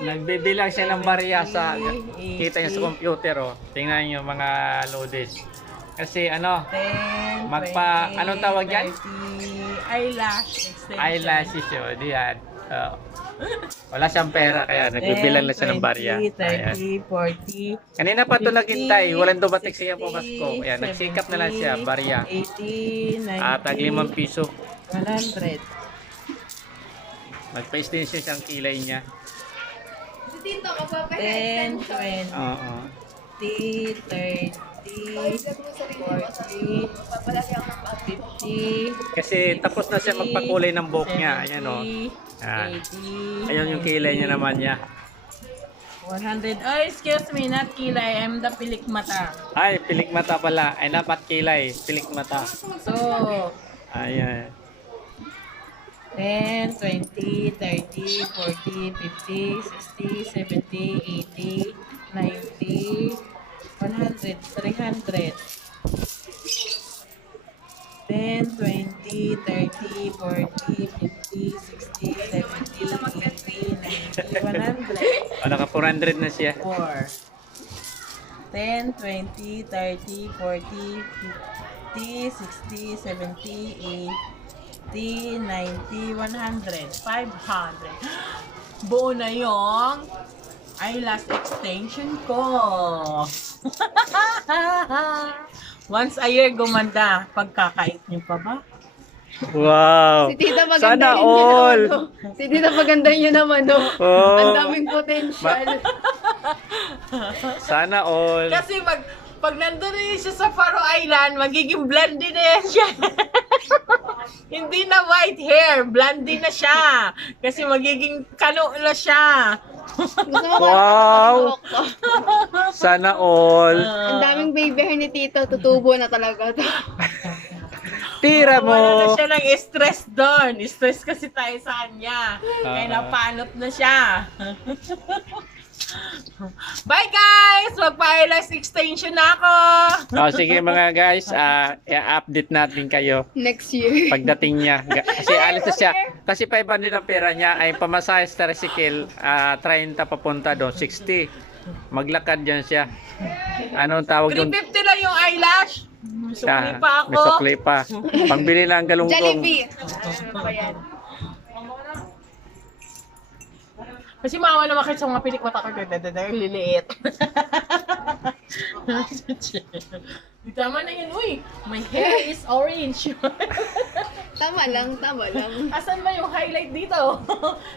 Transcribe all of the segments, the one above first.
Nagbibilang siya ng barya sa kita niya sa computer, oh. Tingnan niyo mga lodis. Kasi ano, 10, anong tawag yan? 30, eyelash extension. Eyelashes yun, diyan. Wala siyang pera kaya nagbibilang lang siya ng barya. 30, 40. Kanina pa ito naghintay, walang dumating siya po Pasko. Ayan, nagsikap na lang siya, barya. 80, 90, At tag 5 piso. 100. Magpa-extension siyang kilay niya. Dito, 10, 20, Oo. 30, 40, 50, Kasi tapos na siya magpakulay ng buhok niya. Ayan o. Ayan. 80, Ayun yung kilay niya naman niya. 100. Oh, excuse me, not kilay. I'm the pilik mata. Ay, pilik mata pala. Ay, dapat kilay. Pilik mata. So, Ayan. 10, 20, 30, 40, 50, 60, 70, 80, 90, 100, 300. 10, 20, 30, 40, 50, 60, 70, 80, 90, 100. O, naka 400 na siya. 4. 10, 20, 30, 40, 50, 60, 70, 80, 90, 100, 500. Buo na yung eyelash extension ko. Once a year gumanda. Pagkakait niyo pa ba? Wow! Si Tita maganda Sana rin yun all! naman, no? Si Tita maganda yun naman, no? Oh. Ang daming potential. Sana all! Kasi pag nandun na yun siya sa Faroe Island, magiging blondie na yan siya. Hindi na white hair, blondie na siya. Kasi magiging kano na siya. Gusto mo Wow! Sana all! Ang daming baby hair ni Tito, tutubo na talaga to. Tira mo! Wala na siya ng stress doon. Stress kasi tayo sa kanya. Kaya napanot na siya. Bye guys! Magpa-eyelash extension na ako! O, sige mga guys, i-update natin kayo Next year. pagdating niya. Kasi alis na siya. Kasi 500 ang pera niya ay pamasahe sa tricycle, 30 papunta doon, 60. Maglakad dyan siya. Anong tawag doon? 350 lang yung eyelash. Sukli pa ako. May sukli pa. Pangbili lang galunggong. Jollibee. Ano ba yan? Kasi maawa naman kayo sa mga pilik mata ko. Liliit. Tama na yun. Uy, my hair is orange. Tama lang, tama lang. Asan ba yung highlight dito?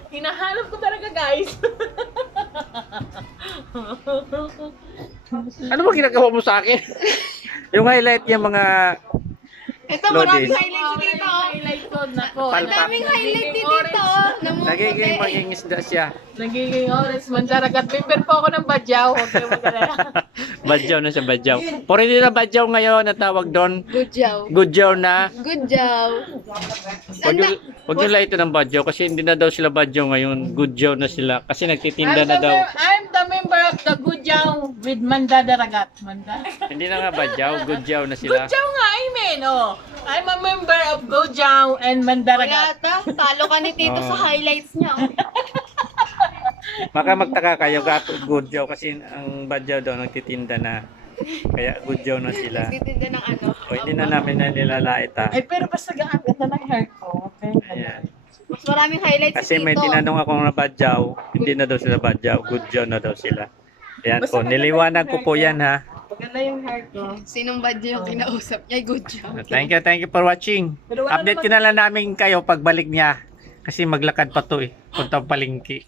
Hinahanap ko talaga, guys. Ano ba ginagawa mo sa akin? Yung highlight niya mga Ito, maraming Lodis. highlights si Tito. Highlight ko. Nako. Ang daming highlight ni Tito. nagiging Namumuti. mangingisda siya. Nagiging orange mandaragat. Member po ako ng Badyaw. Huwag kayo mag-alala. Badyaw na siya, badyaw. Pero hindi na badyaw ngayon na tawag doon. Good job. Gudyaw na. Good job. Huwag nyo lang ito ng badyaw kasi hindi na daw sila badyaw ngayon. Gudyaw na sila kasi nagtitinda na daw. I'm the member of the Gudyaw with Mandadaragat. Hindi na nga badyaw, gudyaw na sila. Gudyaw nga, I mean, oh. I'm a member of Gudyaw and Mandaragat. Kaya talo ka ni Tito Oo. sa highlights niya. Maka magtaka kayo gato gudyaw kasi ang badyaw daw nagtitinda na. Kaya gudyaw na sila. Titinda ng ano. O hindi na namin na nilalait ha. Ay, pero basta gaan ganda ng hair ko. Okay. Ayan. Mas maraming highlights Kasi si may Tito. tinanong ako na badyaw, hindi na daw sila badyaw, gudyaw na daw sila. Ayan Basta po, maganda niliwanag yung ko po hair yan ha. Maganda yung hair ko. Sinong badyo yung kinausap niya? Good job. Thank you for watching. Pero wala Update naman- ko na lang namin kayo pagbalik niya. Kasi maglakad pa to eh, puntang palengke.